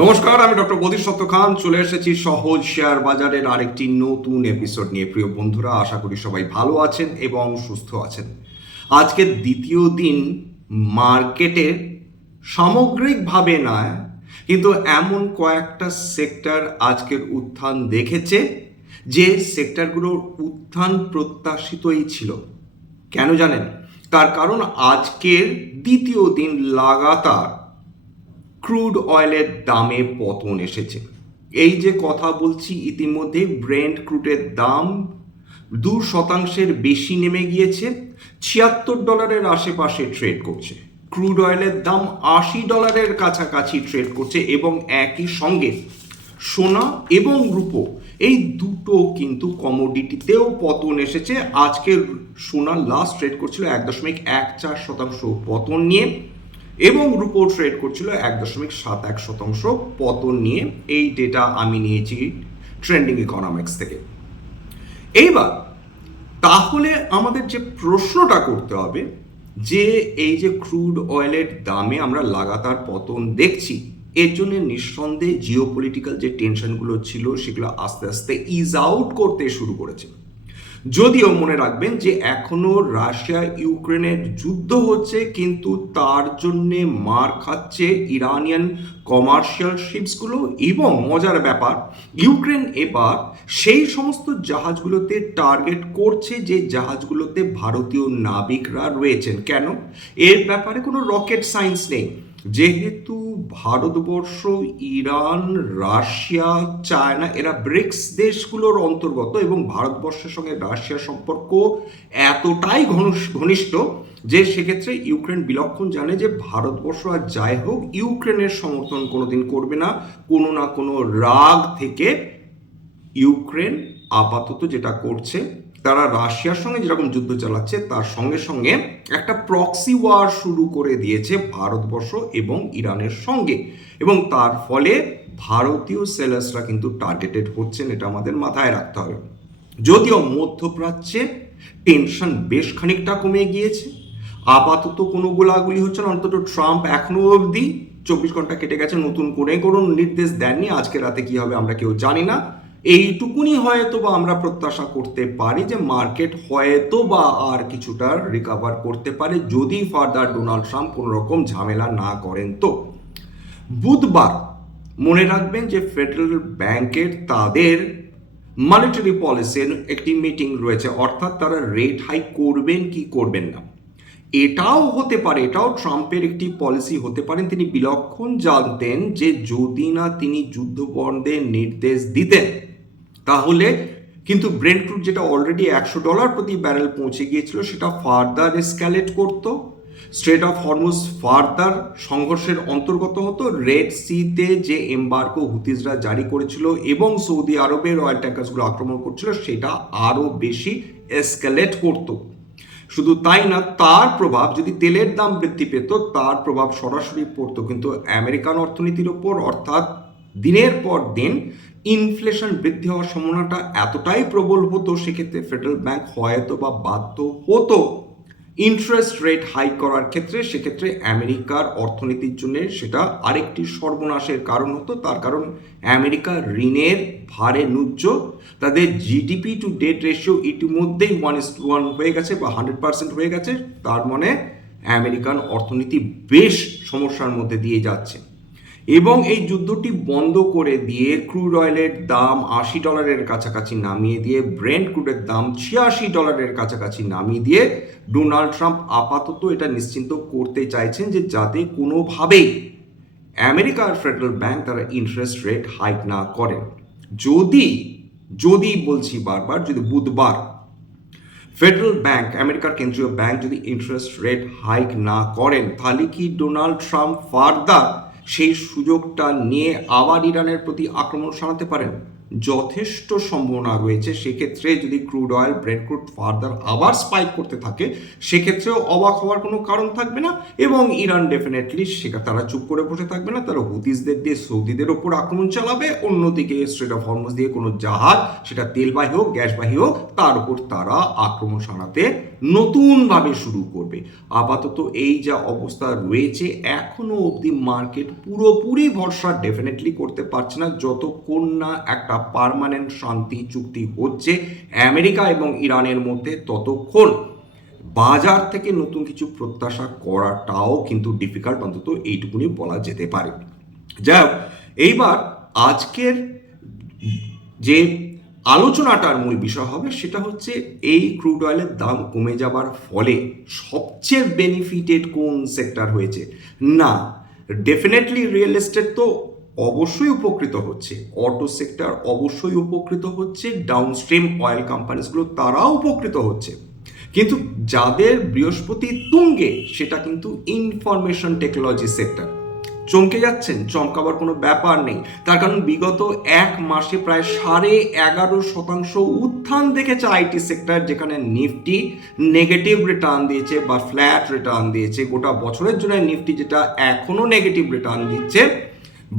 নমস্কার, আমি ডক্টর বদির খান চলে এসেছি সহজ শেয়ার বাজারের আরেকটি নতুন এপিসোড নিয়ে। প্রিয় বন্ধুরা, আশা করি সবাই ভালো আছেন এবং সুস্থ আছেন। আজকের দ্বিতীয় দিন মার্কেটের সামগ্রিকভাবে নয়, কিন্তু এমন কয়েকটা সেক্টর আজকের উত্থান দেখেছে যে সেক্টরগুলোর উত্থান প্রত্যাশিতই ছিল। কেন জানেন? তার কারণ আজকের দ্বিতীয় দিন লাগাতার ক্রুড অয়েলের দামে পতন এসেছে। এই যে কথা বলছি, ইতিমধ্যে ব্রেন্ট ক্রুডের দাম 2% বেশি নেমে গিয়েছে, $76 আশেপাশে ট্রেড করছে। ক্রুড অয়েলের দাম $80 কাছাকাছি ট্রেড করছে এবং একই সঙ্গে সোনা এবং রূপো, এই দুটো কিন্তু কমোডিটিতেও পতন এসেছে। আজকের সোনা লাস্ট ট্রেড করছিল 1.14% পতন নিয়ে এবং রূপো ট্রেড করছিল 1.71% পতন নিয়ে। এই ডেটা আমি নিয়েছি ট্রেন্ডিং ইকোনমিক্স থেকে। এইবার তাহলে আমাদের যে প্রশ্নটা করতে হবে যে এই যে ক্রুড অয়েলের দামে আমরা লাগাতার পতন দেখছি, এর জন্য নিঃসন্দেহে জিওপলিটিক্যাল যে টেনশনগুলো ছিল সেগুলো আস্তে আস্তে ইজ আউট করতে শুরু করেছে। যদিও মনে রাখবেন যে এখনো রাশিয়া ইউক্রেনের যুদ্ধ হচ্ছে, কিন্তু তার জন্যে মার খাচ্ছে ইরানিয়ান কমার্শিয়াল শিপসগুলো। এবং মজার ব্যাপার, ইউক্রেন এবার সেই সমস্ত জাহাজগুলোতে টার্গেট করছে যে জাহাজগুলোতে ভারতীয় নাবিকরা রয়েছেন। কেন? এর ব্যাপারে কোনো রকেট সায়েন্স নেই। যেহেতু ভারতবর্ষ, ইরান, রাশিয়া, চায়না এরা ব্রিক্স দেশগুলোর অন্তর্গত এবং ভারতবর্ষের সঙ্গে রাশিয়ার সম্পর্ক এতটাই ঘনিষ্ঠ যে সেক্ষেত্রে ইউক্রেন বিলক্ষণ জানে যে ভারতবর্ষ আর যাই হোক ইউক্রেনের সমর্থন কোনোদিন করবে না। কোনো না কোনো রাগ থেকে ইউক্রেন আপাতত যেটা করছে, তারা রাশিয়ার সঙ্গে যেরকম যুদ্ধ চালাচ্ছে তার সঙ্গে সঙ্গে একটা প্রক্সি ওয়ার শুরু করে দিয়েছে ভারতবর্ষ এবং ইরানের সঙ্গে, এবং তার ফলে ভারতীয় সেলার্সরা কিন্তু টার্গেটেড হচ্ছেন, এটা আমাদের মাথায় রাখতে হবে। যদিও মধ্যপ্রাচ্যে টেনশন বেশ খানিকটা কমে গিয়েছে, আপাতত কোনো গোলাগুলি হচ্ছে না। অন্তত ট্রাম্প এখনো অবধি 24 ঘন্টা কেটে গেছে, নতুন করে কোনো নির্দেশ দেননি। আজকে রাতে কি হবে আমরা কেউ জানি না। এইটুকুনি হয়তো বা আমরা প্রত্যাশা করতে পারি যে মার্কেট হয়তো বা আর কিছুটা রিকভার করতে পারে, যদি ফার্দার ডোনাল্ড ট্রাম্প কোনো রকম ঝামেলা না করেন। তো বুধবার মনে রাখবেন যে ফেডারেল ব্যাংকের তাদের মনিটারি পলিসির একটি মিটিং রয়েছে, অর্থাৎ তারা রেট হাইক করবেন কি করবেন না। এটাও হতে পারে, এটাও ট্রাম্পের একটি পলিসি হতে পারেন। তিনি বিলক্ষণ জানতেন যে যদি না তিনি যুদ্ধ বন্ধের নির্দেশ দিতেন তাহলে কিন্তু ব্রেন্ট ক্রুড যেটা অলরেডি $100 প্রতি ব্যারেল পৌঁছে গিয়েছিল সেটা ফার্দার এসক্যালেট করতো, স্ট্রেট অফ হরমুজ ফার্দার সংঘর্ষের অন্তর্গত হতো, রেড সিতে যে এমবার্গো হুতিজরা জারি করেছিল এবং সৌদি আরবের অয়েল ট্যাঙ্কার্সগুলো আক্রমণ করছিল সেটা আরও বেশি এসক্যালেট করতো। শুধু তাই না, তার প্রভাব যদি তেলের দাম বৃদ্ধি পেত তার প্রভাব সরাসরি পড়তো কিন্তু আমেরিকান অর্থনীতির ওপর, অর্থাৎ দিনের পর দিন ইনফ্লেশন বৃদ্ধি হওয়ার সম্ভাবনাটা এতটাই প্রবল হতো, সেক্ষেত্রে ফেডারেল ব্যাংক হয়তো বা বাধ্য হতো ইন্টারেস্ট রেট হাইক করার ক্ষেত্রে। সেক্ষেত্রে আমেরিকার অর্থনীতির জন্য সেটা আরেকটি সর্বনাশের কারণ হতো। তার কারণ আমেরিকা ঋণের ভারে নুজ্জ, তাদের জিডিপি টু ডেট রেশিও ইতিমধ্যেই 1:1 হয়ে গেছে বা 100% হয়ে গেছে। তার মানে আমেরিকান অর্থনীতি বেশ সমস্যার মধ্যে দিয়ে যাচ্ছে। এবং এই যুদ্ধটি বন্ধ করে দিয়ে ক্রুড অয়েলের দাম $80 কাছাকাছি নামিয়ে দিয়ে, ব্রেন্ট ক্রুডের দাম $86 কাছাকাছি নামিয়ে দিয়ে ডোনাল্ড ট্রাম্প আপাতত এটা নিশ্চিন্ত করতে চাইছেন যে যাতে কোনোভাবেই আমেরিকার ফেডারেল ব্যাংক তারা ইন্টারেস্ট রেট হাইক না করেন। যদি বলছি বারবার, যদি বুধবার ফেডারেল ব্যাংক, আমেরিকার কেন্দ্রীয় ব্যাংক যদি ইন্টারেস্ট রেট হাইক না করেন, তাহলে কি ডোনাল্ড ট্রাম্প ফার্দার সেই সুযোগটা নিয়ে আবার ইরানের প্রতি আক্রমণ শানাতে পারেন? যথেষ্ট সম্ভাবনা রয়েছে। সেক্ষেত্রে যদি ক্রুড অয়েল, ব্রেন্ট ক্রুড ফার্দার আবার স্পাইক করতে থাকে, সেক্ষেত্রেও অবাক হওয়ার কোনো কারণ থাকবে না এবং ইরান ডেফিনেটলি তারা চুপ করে বসে থাকবে না, তারা হুতিজদের দিয়ে সৌদিদের ওপর আক্রমণ চালাবে। অন্যদিকে স্ট্রেট অফ হরমুজ দিয়ে কোনো জাহাজ, সেটা তেলবাহী হোক গ্যাসবাহী হোক, তার উপর তারা আক্রমণ শানাতে নতুনভাবে শুরু করবে। আপাতত এই যা অবস্থা রয়েছে, এখনো অবধি মার্কেট পুরোপুরি ভরসা ডেফিনেটলি করতে পারছে না যতক্ষণ না একটা পার্মানেন্ট শান্তি চুক্তি হচ্ছে আমেরিকা এবং ইরানের মধ্যে, ততক্ষণ বাজার থেকে নতুন কিছু প্রত্যাশা করাটাও কিন্তু ডিফিকাল্ট, অন্তত এইটুকুনি বলা যেতে পারে। যাই হোক, এইবার আজকের যে আলোচনাটার মূল বিষয় হবে সেটা হচ্ছে এই ক্রুড অয়েলের দাম কমে যাবার ফলে সবচেয়ে বেনিফিটেড কোন সেক্টর হয়েছে। না, ডেফিনেটলি রিয়েল এস্টেট তো অবশ্যই উপকৃত হচ্ছে, অটো সেক্টর অবশ্যই উপকৃত হচ্ছে, ডাউনস্ট্রিম অয়েল কোম্পানিজগুলো তারাও উপকৃত হচ্ছে, কিন্তু যাদের বৃহস্পতি তুঙ্গে সেটা কিন্তু ইনফরমেশন টেকনোলজি সেক্টর। চমকে যাচ্ছেন? চমকাবার কোনো ব্যাপার নেই, তার কারণ বিগত এক মাসে প্রায় 11.5% উত্থান দেখেছে আইটি সেক্টর, যেখানে নিফটি নেগেটিভ রিটার্ন দিয়েছে বা ফ্ল্যাট রিটার্ন দিয়েছে। গোটা বছরের জন্য নিফটি যেটা এখনো নেগেটিভ রিটার্ন দিচ্ছে,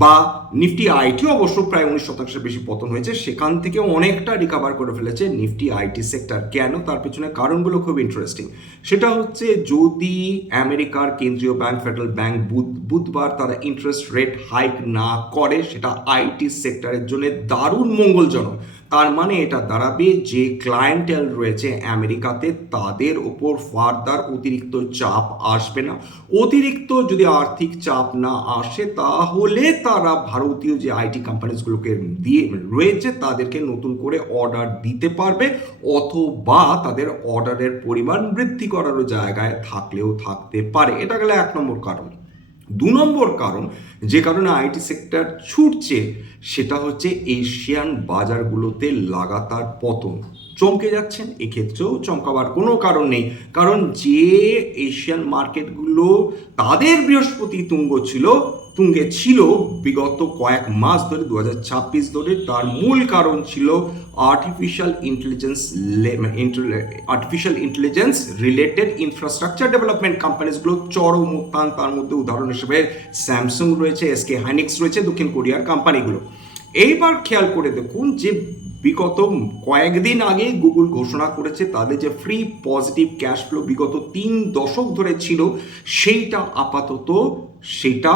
বা নিফটি আইটি অবশ্য প্রায় 19% বেশি পতন হয়েছে, সেখান থেকে অনেকটা রিকভার করে ফেলেছে নিফটি আইটি সেক্টর। কেন? তার পেছনে কারণগুলো খুব ইন্টারেস্টিং। সেটা হচ্ছে, যদি আমেরিকার কেন্দ্রীয় ব্যাংক ফেডারেল ব্যাংক বুধবার তারা ইন্টারেস্ট রেট হাইক না করে, সেটা আইটি সেক্টরের জন্য দারুণ মঙ্গলজনক। তার মানে এটা দাঁড়াবে যে ক্লায়েন্টেল রয়েছে আমেরিকাতে, তাদের ওপর ফার্দার অতিরিক্ত চাপ আসবে না। অতিরিক্ত যদি আর্থিক চাপ না আসে, তাহলে তারা ভারতীয় যে আইটি কোম্পানিজগুলোকে দিয়ে রয়েছে তাদেরকে নতুন করে অর্ডার দিতে পারবে, অথবা তাদের অর্ডারের পরিমাণ বৃদ্ধি করারও জায়গায় থাকলেও থাকতে পারে। এটা গেলে 1 নম্বর কারণ। 2 নম্বর কারণ, যে কারণে আইটি সেক্টর ছুটছে, সেটা হচ্ছে এশিয়ান বাজারগুলোতে লাগাতার পতন। চমকে যাচ্ছেন? এক্ষেত্রেও চমকাবার কোনো কারণ নেই, কারণ যে এশিয়ান মার্কেটগুলো তাদের বৃহস্পতি তুঙ্গে ছিল বিগত কয়েক মাস ধরে, 2026 ধরে, তার মূল কারণ ছিল artificial intelligence related infrastructure development কোম্পানিজগুলো চরম উত্থান। তার মধ্যে উদাহরণ হিসেবে স্যামসাং রয়েছে, এসকে হাইনিক্স রয়েছে, দক্ষিণ কোরিয়ার কোম্পানিগুলো। এইবার খেয়াল করে দেখুন যে বিগত কয়েকদিন আগে গুগল ঘোষণা করেছে তাদের যে ফ্রি পজিটিভ ক্যাশ ফ্লো বিগত 3 দশক ধরে ছিল, সেইটা আপাতত সেটা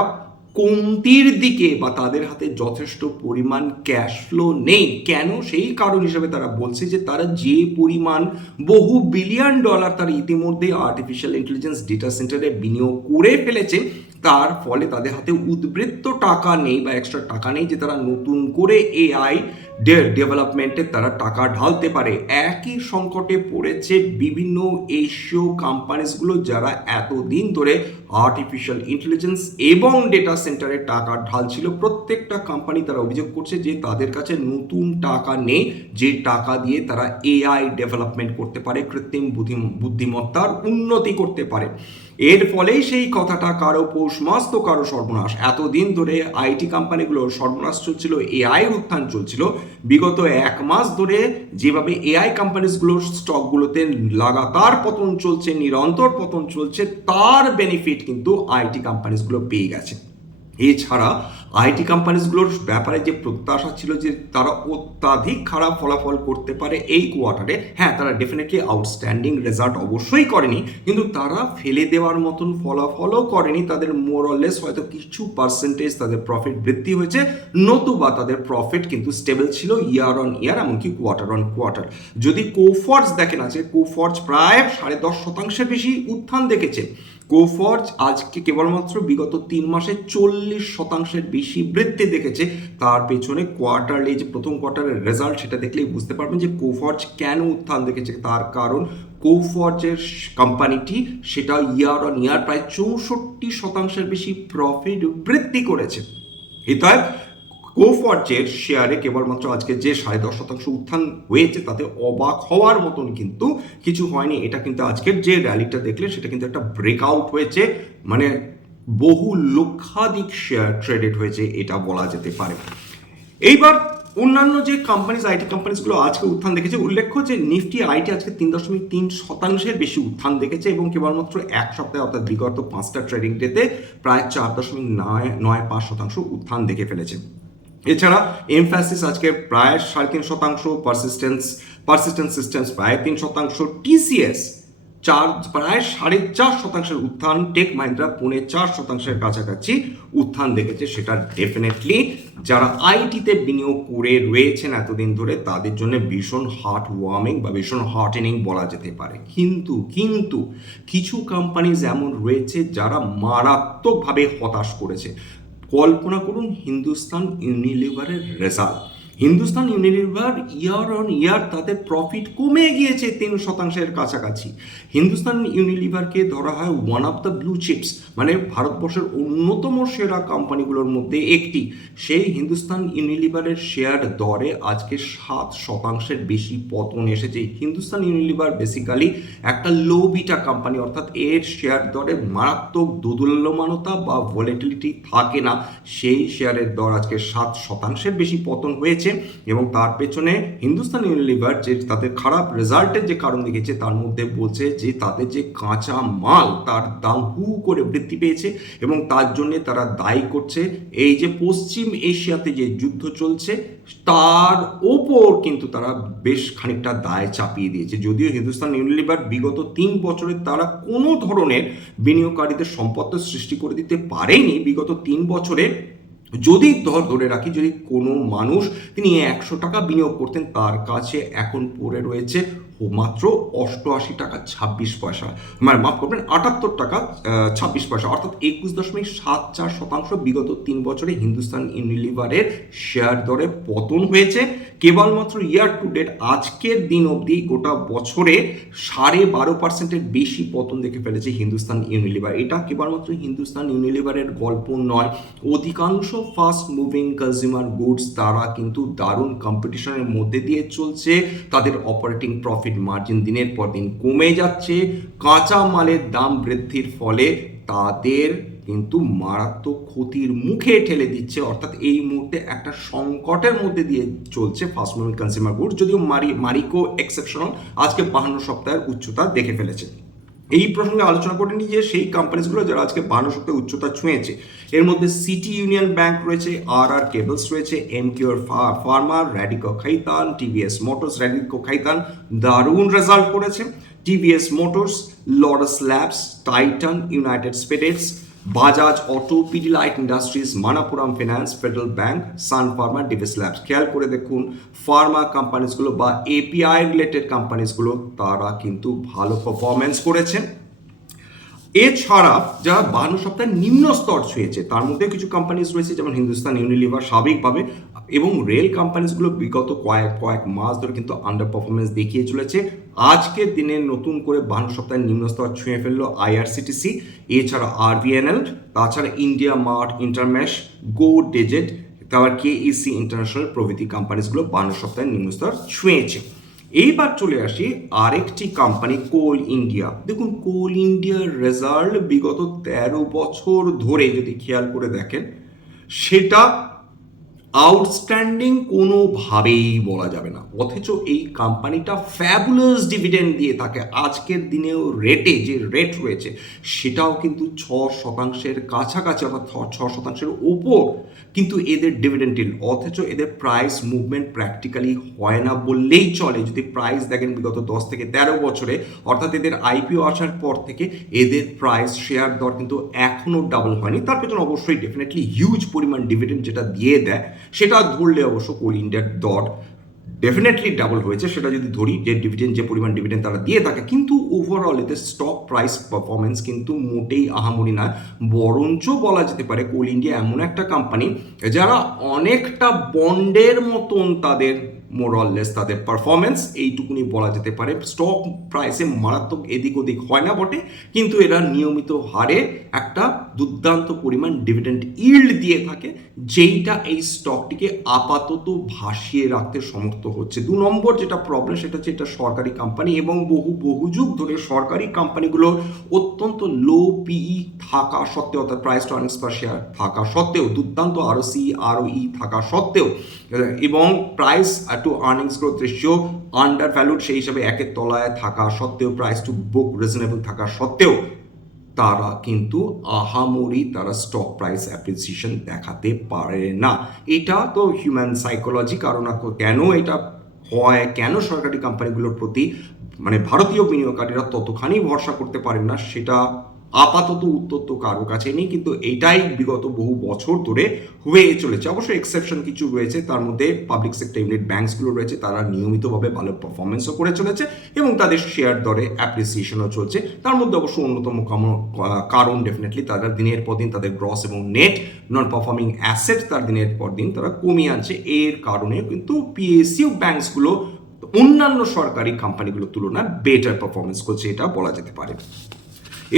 কমতির দিকে, বা তাদের হাতে যথেষ্ট পরিমাণ ক্যাশ ফ্লো নেই। কেন? সেই কারণ হিসেবে তারা বলছে যে তারা যে পরিমাণ বহু বিলিয়ন ডলার তারা ইতিমধ্যে আর্টিফিশিয়াল ইন্টেলিজেন্স ডেটা সেন্টারে বিনিয়োগ করে ফেলেছে, তার ফলে তাদের হাতে উদ্বৃত্ত টাকা নেই বা এক্সট্রা টাকা নেই যে তারা নতুন করে এআই ডেভেলপমেন্টে তারা টাকা ঢালতে পারে। একই সংকটে পড়েছে বিভিন্ন এশীয় কোম্পানিজগুলো যারা এতদিন ধরে আর্টিফিশিয়াল ইন্টেলিজেন্স এবং ডেটা সেন্টারে টাকা ঢালছিল। প্রত্যেকটা কোম্পানি তারা অভিযোগ করছে যে তাদের কাছে নতুন টাকা নেই, যে টাকা দিয়ে তারা এআই ডেভেলপমেন্ট করতে পারে, কৃত্রিম বুদ্ধিমত্তার উন্নতি করতে পারে। এর ফলেই সেই কথাটা, কারো পৌষ মাস তো কারো সর্বনাশ। এতদিন ধরে আইটি কোম্পানিগুলোর সর্বনাশ চলছিল, এআই উত্থান চলছিল। বিগত 1 মাস ধরে যেভাবে এআই কোম্পানিজগুলোর স্টকগুলোতে লাগাতার পতন চলছে, নিরন্তর পতন চলছে, তার বেনিফিট কিন্তু আইটি কোম্পানিজগুলো পেয়ে গেছে। এছাড়া আইটি কোম্পানিজগুলোর ব্যাপারে যে প্রত্যাশা ছিল যে তারা অত্যাধিক খারাপ ফলাফল করতে পারে এই কোয়ার্টারে, হ্যাঁ, তারা ডেফিনেটলি আউটস্ট্যান্ডিং রেজাল্ট অবশ্যই করেনি, কিন্তু তারা ফেলে দেওয়ার মতন ফলাফলও করেনি। তাদের মোরলেস হয়তো কিছু পার্সেন্টেজ তাদের প্রফিট বৃদ্ধি হয়েছে, নতুবা তাদের প্রফিট কিন্তু স্টেবল ছিল ইয়ার অন ইয়ার, এমনকি কোয়ার্টার অন কোয়ার্টার। যদি কোফর্জ দেখেন, আছে কোফর্জ প্রায় 10.5% বেশি উত্থান দেখেছে। কোফর্জ আজকে কেবলমাত্র বিগত 3 মাসে 40% বেশি বৃদ্ধি দেখেছে। তার পেছনে কোয়ার্টারলি যে প্রথম কোয়ার্টারের রেজাল্ট, সেটা দেখলেই বুঝতে পারবেন যে কোফর্জ কেন উত্থান দেখেছে। তার কারণ কোফর্জের কোম্পানিটি সেটা ইয়ার অন ইয়ার প্রায় 64% বেশি প্রফিট বৃদ্ধি করেছে। এটাই কোফর্জের শেয়ারে কেবলমাত্র আজকে যে 10.5% উত্থান হয়েছে, তাতে অবাক হওয়ার মতন কিন্তু কিছু হয়নি। এটা কিন্তু আজকের যে র্যালিটা দেখলে সেটা কিন্তু একটা ব্রেকআউট হয়েছে, মানে বহু লক্ষাধিক শেয়ার ট্রেডেড হয়েছে, এটা বলা যেতে পারে। এইবার অন্যান্য যে কোম্পানিজ, আইটি কোম্পানিজগুলো আজকে উত্থান দেখেছে, উল্লেখ্য যে নিফটি আইটি আজকে 3.3% বেশি উত্থান দেখেছে, এবং কেবলমাত্র 1 সপ্তাহে অর্থাৎ বিগত 5টা ট্রেডিং ডেতে প্রায় 4.95% উত্থান দেখে ফেলেছে। এছাড়া এমফ্যাসিস আজকে প্রায় 3.5%, পারসিস্টেন্স সিস্টেমস প্রায় 3%, টিসিএস প্রায় 4.5% উত্থান, টেক মাহিন্দ্রা 4.5% কাছাকাছি উত্থান দেখেছে। সেটা ডেফিনেটলি যারা আইটিতে বিনিয়োগ করে রয়েছেন এতদিন ধরে তাদের জন্য ভীষণ হার্ট ওয়ার্মিং বা ভীষণ হার্টেনিং বলা যেতে পারে। কিন্তু কিন্তু কিছু কোম্পানি এমন রয়েছে যারা মারাত্মকভাবে হতাশ করেছে। কল্পনা করুন হিন্দুস্তান ইউনিলিভারের result. Hindustan Unilever year on year তাদের প্রফিট কমে গিয়েছে 3% কাছাকাছি। হিন্দুস্তান ইউনিলিভারকে ধরা হয় one of the blue chips, মানে ভারতবর্ষের অন্যতম সেরা কোম্পানিগুলোর মধ্যে একটি। সেই হিন্দুস্তান ইউনিলিভারের শেয়ার দরে আজকে 7% বেশি পতন এসেছে। হিন্দুস্তান ইউনিলিভার বেসিক্যালি একটা লো বিটা কোম্পানি, অর্থাৎ এর শেয়ার দরে মারাত্মক দোদুল্যমানতা বা ভলিটিলিটি থাকে না। সেই শেয়ারের দর আজকে 7% বেশি পতন হয়েছে এবং তার পেছনে হিন্দুস্তান ইউনিলিভার যে তাদের খারাপ রেজাল্টের যে কারণ দেখেছে তার মধ্যে বলছে যে তাদের যে কাঁচা মাল তার দাম হু করে বৃদ্ধি পেয়েছে এবং তার জন্য তারা দায়ী করছে এই যে পশ্চিম এশিয়াতে যে যুদ্ধ চলছে তার ওপর কিন্তু তারা বেশ খানিকটা দায় চাপিয়ে দিয়েছে। যদিও হিন্দুস্তান ইউনিলিভার বিগত 3 বছরে তারা কোনো ধরনের বিনিয়োগকারীদের সম্পদ সৃষ্টি করে দিতে পারেনি। বিগত 3 বছরে যদি ধরে রাখি, যদি কোনো মানুষ তিনি 100 টাকা বিনিয়োগ করতেন তার কাছে এখন পড়ে রয়েছে মাত্র 88 টাকা 26 পয়সা, মানে মাফ করবেন 78 টাকা 26 পয়সা, অর্থাৎ 21.74% বিগত 3 বছরে হিন্দুস্তান ইউনিলিভারের শেয়ার দরে পতন হয়েছে। কেবলমাত্র ইয়ার টু ডেট আজকের দিন অবধি গোটা বছরে 12.5%-এর বেশি পতন দেখে ফেলেছে হিন্দুস্তান ইউনিলিভার। এটা কেবলমাত্র হিন্দুস্তান ইউনিলিভারের গল্প নয়, অধিকাংশ ফাস্ট মুভিং কনজিউমার গুডস তারা কিন্তু দারুণ কম্পিটিশনের মধ্যে দিয়ে চলছে। তাদের অপারেটিং প্রফিট মার্জিন দিনের পর দিন কমে যাচ্ছে। কাঁচা মালের দাম বৃদ্ধির ফলে তাদের কিন্তু মারাত্মক ক্ষতির মুখে ঠেলে দিচ্ছে, অর্থাৎ এই মুহূর্তে একটা সংকটের মধ্যে দিয়ে চলছে ফাস্ট মুভিং কনজিউমার গুডস। যদিও মারিকো এক্সেপশনাল আজকে 52 সপ্তাহের উচ্চতা দেখে ফেলেছে। এই প্রসঙ্গে আলোচনা করে নিই যে সেই কোম্পানিগুলো যারা আজকে 52 সপ্তাহে উচ্চতা ছুঁয়েছে এর মধ্যে সিটি ইউনিয়ন ব্যাংক রয়েছে, আর কেবলস রয়েছে, Emcure Pharma, Radico Khaitan, TVS Motors. Radico Khaitan দারুণ রেজাল্ট করেছে। TVS Motors, Laurus Labs, Titan, United Spirits, Bajaj Auto, Pidilite Industries, Manappuram Finance, Federal Bank, Sun Pharma, Divi's Labs. খেয়াল করে দেখুন ফার্মা কোম্পানিজগুলো বা এপিআই রিলেটেড কোম্পানিজগুলো তারা কিন্তু ভালো পারফরমেন্স করেছে। এছাড়া যারা 52 সপ্তাহের নিম্ন স্তর ছুঁয়েছে তার মধ্যে কিছু কোম্পানিজ রয়েছে যেমন হিন্দুস্তান ইউনিলিভার স্বাভাবিকভাবে, এবং রেল কোম্পানিজগুলো বিগত কয়েক মাস ধরে কিন্তু আন্ডার পারফরমেন্স দেখিয়ে চলেছে। আজকের দিনে নতুন করে 52 সপ্তাহের নিম্ন স্তর ছুঁয়ে ফেললো আইআরসিটিসি, এছাড়া আরবিএনএল, তাছাড়া ইন্ডিয়া মার্ট, ইন্টারম্যাশ, গো ডিজিট, তারপর কেইসি ইন্টারন্যাশনাল প্রভৃতি কোম্পানিজগুলো 52 সপ্তাহের নিম্ন স্তর ছুঁয়েছে। এইবার চলে আসি আরেকটি কোম্পানি কোল ইন্ডিয়া। দেখুন কোল ইন্ডিয়ার রেজাল্ট বিগত 13 বছর ধরে যদি খেয়াল করে দেখেন সেটা আউটস্ট্যান্ডিং কোনোভাবেই বলা যাবে না, অথচ এই কোম্পানিটা ফ্যাবুলাস ডিভিডেন্ড দিয়ে থাকে। আজকের দিনেও রেটে যে রেট রয়েছে সেটাও কিন্তু 6%-এর কাছাকাছি, অর্থাৎ 6%-এর ওপর কিন্তু এদের ডিভিডেন্ড ডিল, অথচ এদের প্রাইস মুভমেন্ট প্র্যাকটিক্যালি হয় না বললেই চলে। যদি প্রাইস দেখেন বিগত 10 থেকে 13 বছরে, অর্থাৎ এদের আইপিও আসার পর থেকে এদের প্রাইস শেয়ার দর কিন্তু এখনও ডাবল হয়নি। তার পেছনে অবশ্যই ডেফিনেটলি হিউজ পরিমাণ ডিভিডেন্ড যেটা দিয়ে দেয় সেটা ধরলে অবশ্য কোল ইন্ডিয়ার দর ডেফিনেটলি ডাবল হয়েছে, সেটা যদি ধরি যে ডিভিডেন্ড যে পরিমাণ ডিভিডেন্ড তারা দিয়ে থাকে। কিন্তু ওভারঅল এতে স্টক প্রাইস পারফরমেন্স কিন্তু মোটেই আহামরি না, বরঞ্চ বলা যেতে পারে কোল ইন্ডিয়া এমন একটা কোম্পানি যারা অনেকটা বন্ডের মতন তাদের মোরলেস তাদের পারফরমেন্স, এইটুকুনি বলা যেতে পারে। স্টক প্রাইসে মারাত্মক এদিক ওদিক হয় না বটে, কিন্তু এরা নিয়মিত হারে একটা দুর্দান্ত পরিমাণ ডিভিডেন্ড ইল্ড দিয়ে থাকে, যেইটা এই স্টকটিকে আপাতত ভাসিয়ে রাখতে সমর্থ হচ্ছে। 2 নম্বর যেটা প্রবলেম সেটা হচ্ছে এটা সরকারি কোম্পানি, এবং বহু যুগ ধরে সরকারি কোম্পানিগুলো অত্যন্ত লো পিই থাকা সত্ত্বেও, অর্থাৎ প্রাইস টু আর্নিংস পার শেয়ার থাকা সত্ত্বেও, দুর্দান্ত আরওই থাকা সত্ত্বেও, এবং price two earnings growth ratio under valued সেই হিসাবে 1-এর তলায় থাকা সত্ত্বেও, প্রাইস টু বুক রিজনেবল থাকা সত্ত্বেও তারা কিন্তু আহামরি তারা স্টক প্রাইস অ্যাপ্রিসিয়েশন দেখাতে পারে না। এটা তো হিউম্যান সাইকোলজি, কারণ কেন এটা হয়, কেন সরকারি কোম্পানিগুলোর প্রতি মানে ভারতীয় বিনিয়োগকারীরা ততখানি ভরসা করতে পারেন না, সেটা আপাতত উত্তর তো কারোর কাছে নেই, কিন্তু এটাই বিগত বহু বছর ধরে হয়ে চলেছে। অবশ্যই এক্সেপশন কিছু রয়েছে, তার মধ্যে পাবলিক সেক্টর ইউনিট ব্যাংকসগুলো রয়েছে, তারা নিয়মিতভাবে ভালো পারফরমেন্সও করে চলেছে এবং তাদের শেয়ার দরে অ্যাপ্রিসিয়েশনও চলছে। তার মধ্যে অবশ্য অন্যতম কারণ ডেফিনেটলি তারা দিনের পর দিন তাদের গ্রস এবং নেট নন পারফর্মিং অ্যাসেট তার দিনের পর দিন তারা কমিয়ে আনছে। এর কারণে কিন্তু পিএসইউ ব্যাংকসগুলো অন্যান্য সরকারি কোম্পানিগুলোর তুলনায় বেটার পারফরমেন্স করছে, এটা বলা যেতে পারে।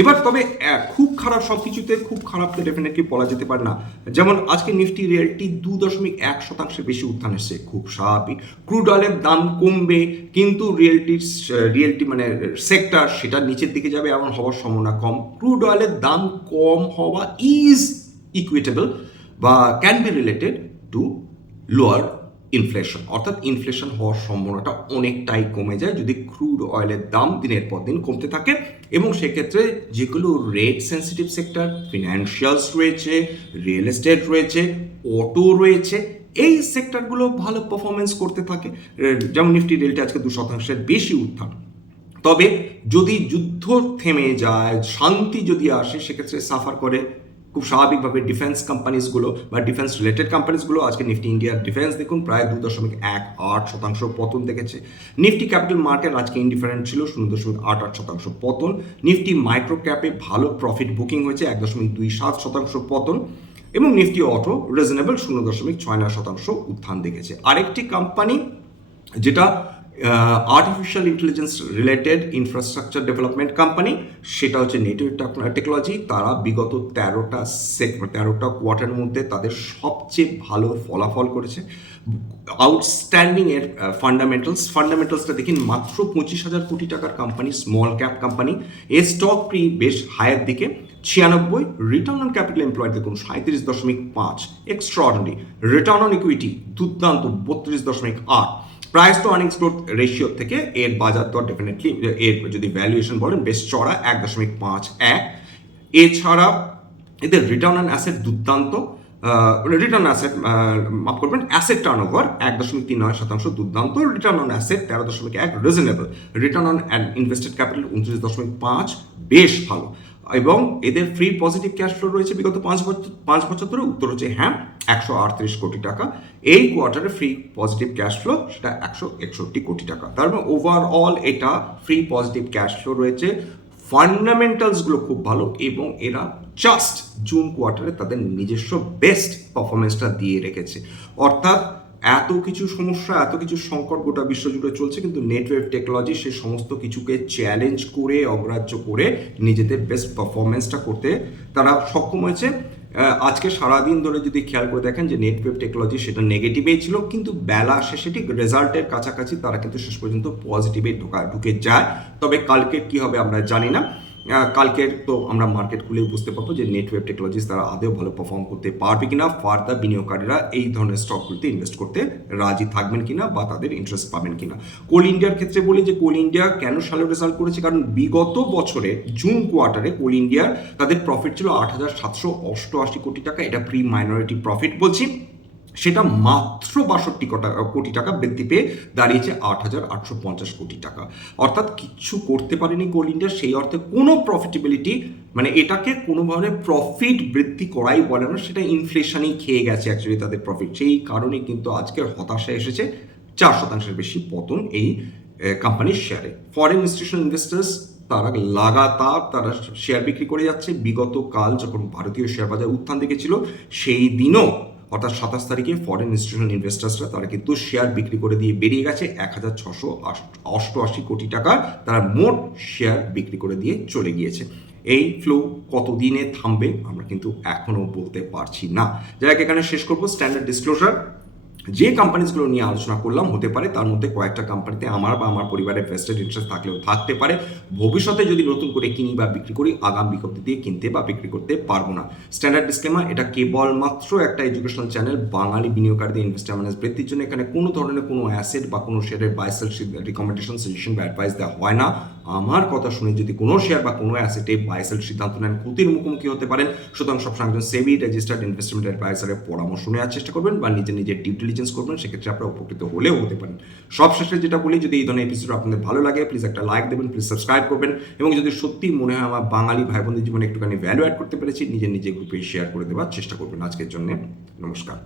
এবার তবে খুব খারাপ, সব কিছুতে খুব খারাপ তো ডেফিনেটলি বলা যেতে পারে না। যেমন আজকে নিফটি রিয়েলটি 2.1% বেশি উত্থান এসছে, খুব স্বাভাবিক। ক্রুড অয়েলের দাম কমবে, কিন্তু রিয়েলটি মানে সেক্টর সেটা নিচের দিকে যাবে এমন হওয়ার সম্ভাবনা কম। ক্রুড অয়েলের দাম কম হওয়া ইজ ইকুইটেবল বা can be related to lower inflation, অর্থাৎ ইনফ্লেশন হওয়ার সম্ভাবনাটা অনেকটাই কমে যায় যদি ক্রুড অয়েলের দাম দিনের পর দিন কমতে থাকে। এবং সেক্ষেত্রে যেগুলো রেট সেন্সিটিভ সেক্টর, ফিনান্সিয়ালস রয়েছে, রিয়েল এস্টেট রয়েছে, অটো রয়েছে, এই সেক্টরগুলো ভালো পারফরমেন্স করতে থাকে। যেমন নিফটি রিয়েলটি আজকে 2% বেশি উত্থান। তবে যদি যুদ্ধ থেমে যায়, শান্তি যদি আসে, সেক্ষেত্রে সাফার করে খুব স্বাভাবিকভাবে ডিফেন্স কোম্পানিজগুলো বা ডিফেন্স রিলেটেড কোম্পানিজগুলো। আজকে নিফটি ইন্ডিয়ার ডিফেন্স দেখুন প্রায় 2.18% পতন দেখেছে। নিফটি ক্যাপিটাল মার্কেট আজকে ইনডিফারেন্ট ছিল, 0.88% পতন। নিফটি মাইক্রো ক্যাপে ভালো প্রফিট বুকিং হয়েছে, 1.27% পতন। এবং নিফটি অটো রিজনেবল 0.69% উত্থান দেখেছে। আরেকটি কোম্পানি যেটা artificial intelligence related infrastructure development company, সেটা হচ্ছে নেটওয়ার্ক টেকনোলজি। তারা বিগত 13টা কোয়ার্টারের মধ্যে তাদের সবচেয়ে ভালো ফলাফল করেছে। আউটস্ট্যান্ডিং এর ফান্ডামেন্টালসটা দেখুন, মাত্র 25,000 কোটি টাকার কোম্পানি, স্মল ক্যাপ কোম্পানি। এর স্টক প্রি বেশ হায়ার দিকে 96, রিটার্ন অন ক্যাপিটাল এমপ্লয়েড দেখুন 37.5, এক্সট্রাঅর্ডিনারি। রিটার্ন অন ইকুইটি দুর্দান্ত 32.8। Price two earnings growth ratio থেকে এর বাজার দর ডেফিনেটলি, এর যদি ভ্যালুয়েশন বলেন বেশ চড়া, 1.51। এছাড়া এদের রিটার্ন অন অ্যাসেট দুর্দান্ত, রিটার্ন অ্যাসেট মাফ করবেন অ্যাসেট টার্নওভার 1.39% দুর্দান্ত, return on asset 13.1 reasonable, return on invested capital 29.5 বেশ ভালো। এবং এদের ফ্রি পজিটিভ ক্যাশ ফ্লো রয়েছে বিগত 5 বছর ধরে। উত্তর হচ্ছে হ্যাঁ, 138 কোটি টাকা। এই কোয়ার্টারে ফ্রি পজিটিভ ক্যাশ ফ্লো সেটা 161 কোটি টাকা। তার মানে ওভারঅল এটা ফ্রি পজিটিভ ক্যাশ ফ্লো রয়েছে। ফান্ডামেন্টালসগুলো খুব ভালো এবং এরা জাস্ট জুন কোয়ার্টারে তাদের নিজস্ব বেস্ট পারফরমেন্সটা দিয়ে রেখেছে। অর্থাৎ এত কিছু সমস্যা, এত কিছু সংকট গোটা বিশ্বজুড়ে চলছে, কিন্তু নেটওয়ার্ক টেকনোলজি সে সমস্ত কিছুকে চ্যালেঞ্জ করে, অগ্রাহ্য করে নিজেদের বেস্ট পারফরমেন্সটা করতে তারা সক্ষম হয়েছে। আজকে সারাদিন ধরে যদি খেয়াল করে দেখেন যে নেটওয়ার্ক টেকনোলজি সেটা নেগেটিভেই ছিল, কিন্তু বেলা শেষে ঠিক রেজাল্টের কাছাকাছি তারা কিন্তু শেষ পর্যন্ত পজিটিভে ঢুকে যায়। তবে কালকে কি হবে আমরা জানি না। কালকের তো আমরা মার্কেট খুলেই বুঝতে পারবো যে নেটওয়ার্ক টেকনোলজিস তারা আদৌ ভালো পারফর্ম করতে পারবে কিনা, ফার্দার বিনিয়োগকারীরা এই ধরনের স্টকগুলিতে ইনভেস্ট করতে রাজি থাকবেন কিনা বা তাদের ইন্টারেস্ট পাবেন কিনা। কোল ইন্ডিয়ার ক্ষেত্রে বলি যে কোল ইন্ডিয়া কেন ভালো রেজাল্ট করেছে, কারণ বিগত বছরে জুন কোয়ার্টারে কোল ইন্ডিয়ার তাদের প্রফিট ছিল 8,788 কোটি টাকা, এটা প্রি মাইনরিটি প্রফিট বলছি। সেটা মাত্র 62 কোটি টাকা বৃদ্ধি পেয়ে দাঁড়িয়েছে 8,850 কোটি টাকা। অর্থাৎ কিচ্ছু করতে পারেনি কোল ইন্ডিয়া, সেই অর্থে কোনো প্রফিটেবিলিটি মানে এটাকে কোনোভাবে প্রফিট বৃদ্ধি করাই বলে না, সেটা ইনফ্লেশনই খেয়ে গেছে অ্যাকচুয়ালি তাদের প্রফিট। সেই কারণে কিন্তু আজকের হতাশা এসেছে, 4% বেশি পতন এই কোম্পানির শেয়ারে। ফরেন ইনস্টিটিউশনাল ইনভেস্টার্স তারা লাগাতার তারা শেয়ার বিক্রি করে যাচ্ছে। বিগত কাল যখন ভারতীয় শেয়ার বাজার উত্থান দেখেছিল, সেই দিনও অর্থাৎ 27 তারিখে ফরেন ইনস্টিটিউশনাল ইনভেস্টার্সরা তারা কিন্তু শেয়ার বিক্রি করে দিয়ে বেরিয়ে গেছে। 1,688 কোটি টাকার তারা মোট শেয়ার বিক্রি করে দিয়ে চলে গিয়েছে। এই ফ্লো কতদিনে থামবে আমরা কিন্তু এখনও বলতে পারছি না। যাই হোক, এখানে শেষ করবো। স্ট্যান্ডার্ড ডিসক্লোজার, যে কোম্পানিজগুলো নিয়ে আলোচনা করলাম হতে পারে তার মধ্যে কয়েকটা কোম্পানিতে আমার বা আমার পরিবারের ভেস্টেড ইন্টারেস্ট থাকলেও থাকতে পারে। ভবিষ্যতে যদি নতুন করে কিনি বা বিক্রি করি, আগাম বিজ্ঞপ্তি দিয়ে কিনতে বা বিক্রি করতে পারবো না। স্ট্যান্ডার্ড ডিসক্লেমার, এটা কেবলমাত্র একটা এডুকেশনাল চ্যানেল, বাঙালি বিনিয়োগকারীদের ইনভেস্টার ম্যানেজ বৃদ্ধির জন্য এখানে কোনো ধরনের কোনো অ্যাসেট বা কোনো শেয়ারের বাই সেল রিকমেন্ডেশন, সাজেশন বা অ্যাডভাইস দেওয়া হয় না। আমার কথা শুনে যদি কোনো শেয়ার বা কোনো অ্যাসেটে বাই সেল সিদ্ধান্ত নেন, ক্ষতির মুখোমুখি হতে পারেন। সুতরাং সবসময় একজন সেবি রেজিস্টার্ড ইনভেস্টমেন্ট অ্যাডভাইসারের পরামর্শ নেওয়ার চেষ্টা করবেন বা নিজের ডিউ ডিলিজেন্স করবেন, সেক্ষেত্রে আপনারা উপকৃত হলেও হতে পারেন। সবশেষে যেটা বলি, যদি এই ধরনের এপিসোড আপনাদের ভালো লাগে প্লিজ একটা লাইক দেবেন, প্লিজ সাবস্ক্রাইব করবেন, এবং যদি সত্যি মনে হয় আমার বাঙালি ভাই বোনদের জীবনে একটুখানি ভ্যালু অ্যাড করতে পেরেছি, নিজের গ্রুপে শেয়ার করে দেওয়ার চেষ্টা করবেন। আজকের জন্য নমস্কার।